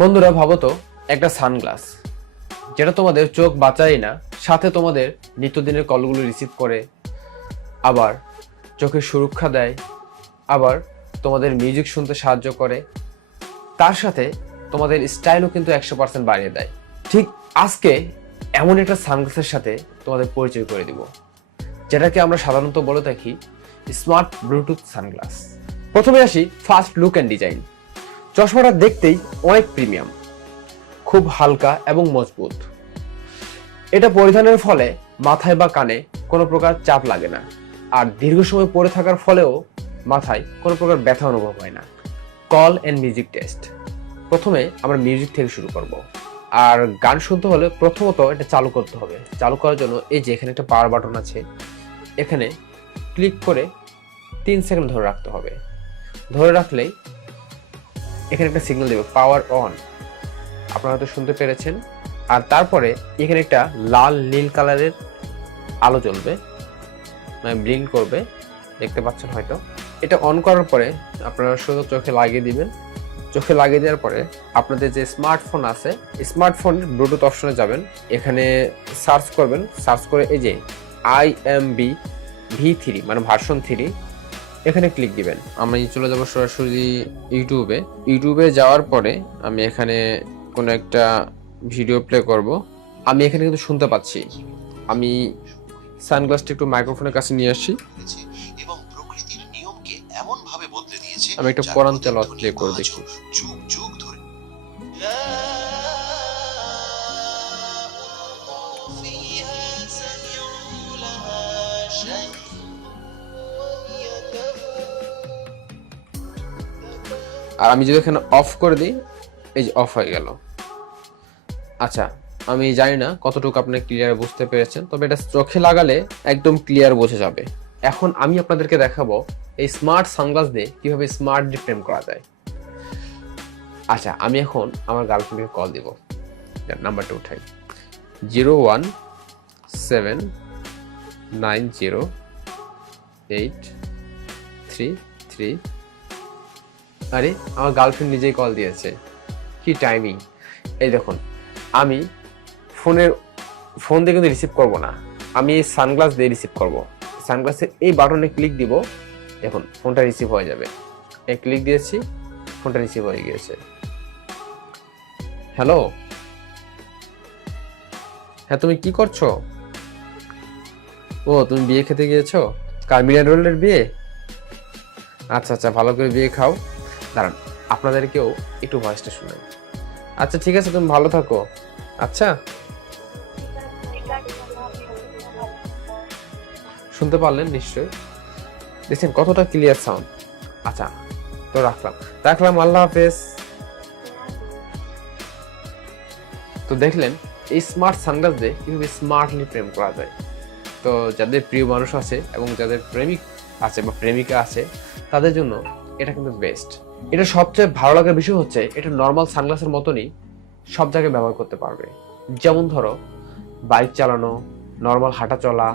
বন্ধুরা ভাবো তো, একটা সানগ্লাস যেটা তোমাদের চোখ বাঁচায় না, সাথে তোমাদের নিত্যদিনের কলগুলো রিসিভ করে, আবার চোখের সুরক্ষা দেয়, আবার তোমাদের মিউজিক শুনতে সাহায্য করে, তার সাথে তোমাদের স্টাইলও কিন্তু 100% বাড়িয়ে দেয়। ঠিক আজকে এমন একটা সানগ্লাসের সাথে তোমাদের পরিচয় করে দিব, যেটাকে আমরা সাধারণত বলে থাকি স্মার্ট ব্লুটুথ সানগ্লাস। প্রথমে আসি ফার্স্ট লুক অ্যান্ড ডিজাইন। চশমাটা দেখতেই অনেক প্রিমিয়াম, খুব হালকা এবং মজবুত। এটা পরিধানের ফলে মাথায় বা কানে কোনো প্রকার চাপ লাগে না, আর দীর্ঘ সময় পরে থাকার ফলেও মাথায় কোনো প্রকার ব্যথা অনুভব হয় না। Call and music taste. প্রথমে আমরা মিউজিক থেকে শুরু করব। আর গান শুনতে হলে প্রথমত এটা চালু করতে হবে। চালু করার জন্য এই যে এখানে একটা পাওয়ার বাটন আছে, এখানে ক্লিক করে 3 সেকেন্ড ধরে রাখতে হবে। ধরে রাখলেই এখানে একটা সিগন্যাল দেবে পাওয়ার অন, আপনারা হয়তো শুনতে পেরেছেন। আর তারপরে এখানে একটা লাল নীল কালারের আলো জ্বলবে, মানে ব্লিঙ্ক করবে, দেখতে পাচ্ছেন হয়তো। এটা অন করার পরে আপনারা শুধু চোখে লাগিয়ে দিবেন। চোখে লাগিয়ে দেওয়ার পরে আপনাদের যে স্মার্টফোন আছে, স্মার্টফোনের ব্লুটুথ অপশনে যাবেন, এখানে সার্চ করবেন। সার্চ করে এই যে IMB V3 মানে ভার্সন 3, এখানে ক্লিক দিবেন। আমি চলে যাব সরাসরি ইউটিউবে যাওয়ার পরে আমি এখানে কোনো একটা ভিডিও প্লে করব। আমি এখানে কিন্তু শুনতে পাচ্ছি। আমি সানগ্লাসটা একটু মাইক্রোফোনের কাছে নিয়ে আসি এবং প্রকৃতির নিয়মকে এমন ভাবে বদলে দিয়েছে। আমি একটা কোরআন তেলাওয়াত প্লে করে দেখি। যুগ যুগ ধরে আর আমি যদি এখানে অফ করে দিই, এই যে অফ হয়ে গেল। আচ্ছা, আমি জানি না কতটুকু আপনি ক্লিয়ার বুঝতে পেরেছেন, তবে এটা চোখে লাগালে একদম ক্লিয়ার বোঝা যাবে। এখন আমি আপনাদেরকে দেখাবো এই স্মার্ট সানগ্লাস দিয়ে কিভাবে স্মার্টলি ফ্রেম করা যায়। আচ্ছা, আমি এখন আমার গার্লফ্রেন্ডকে কল দিব। নাম্বারটা উঠাই, 017908333। আরে, আমার গার্লফ্রেন্ড নিজেই কল দিয়েছে, কি টাইমিং! এই দেখুন, আমি ফোন দিয়ে কিন্তু রিসিভ করবো না, আমি এই সানগ্লাস দিয়ে রিসিভ করবো। সানগ্লাসের এই বাটনে ক্লিক দিব, দেখুন ফোনটা রিসিভ হয়ে যাবে। এই ক্লিক দিয়েছি, ফোনটা রিসিভ হয়ে গিয়েছে। হ্যালো, হ্যাঁ তুমি কি করছো? ও, তুমি বিয়ে খেতে গিয়েছো? কার্মিনা রোলের বিয়ে? আচ্ছা আচ্ছা, ভালো করে বিয়ে খাও। দাঁড়ান, আপনাদেরকেও একটু ভয়েসটা শুনাই। আচ্ছা ঠিক আছে, তুমি ভালো থাকো। আচ্ছা, শুনতে পারলেন নিশ্চয়ই, দেখছেন কতটা ক্লিয়ার সাউন্ড। আচ্ছা, তো রাখলাম, আল্লাহ হাফেজ। তো দেখলেন এই স্মার্ট সানগ্লাস দিয়ে কিভাবে স্মার্টলি ফ্রেম করা যায়। তো যাদের প্রিয় মানুষ আছে এবং যাদের প্রেমিক আছে বা প্রেমিকা আছে, তাদের জন্য এটা কিন্তু বেস্ট। এটা সবচেয়ে ভালো লাগার বিষয় হচ্ছে এটা নর্মাল সানগ্লাসের মতনই সব জায়গায় ব্যবহার করতে পারবে। যেমন ধরো বাইক চালানো, নর্মাল হাঁটা চলা,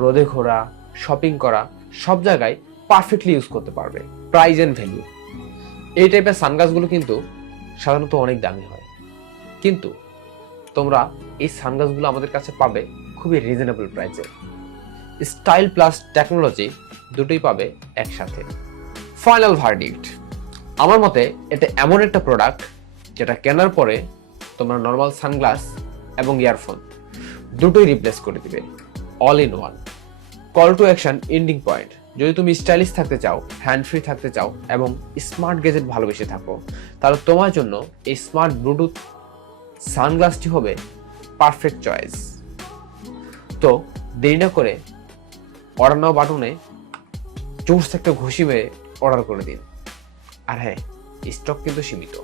রোদে ঘোরা, শপিং করা, সব জায়গায় পারফেক্টলি ইউজ করতে পারবে। প্রাইস এন্ড ভ্যালু, এই টাইপের সানগ্লাসগুলো কিন্তু সাধারণত অনেক দামি হয়, কিন্তু তোমরা এই সানগ্লাসগুলো আমাদের কাছে পাবে খুবই রিজনেবল প্রাইসে। স্টাইল প্লাস টেকনোলজি দুটোই পাবে একসাথে। ফাইনাল ভার্ডিক্ট, আমার মতে এটা এমন একটা প্রোডাক্ট যেটা কেনার পরে তোমরা নর্মাল সানগ্লাস এবং ইয়ারফোন দুটোই রিপ্লেস করে দিবে, all in one. Call to action, ending point. যদি তুমি স্টাইলিশ থাকতে চাও, হ্যান্ড ফ্রি থাকতে চাও এবং স্মার্ট গ্যাজেট ভালোবেসে থাকো, তাহলে তোমার জন্য এই স্মার্ট ব্লুটুথ সানগ্লাসটি হবে পারফেক্ট চয়েস। তো দেরি না করে অর্ডার নাও বাটনে জোস একটা ঘুষি মেরে অর্ডার করে দিন। আর হ্যাঁ, স্টক কিন্তু সীমিত।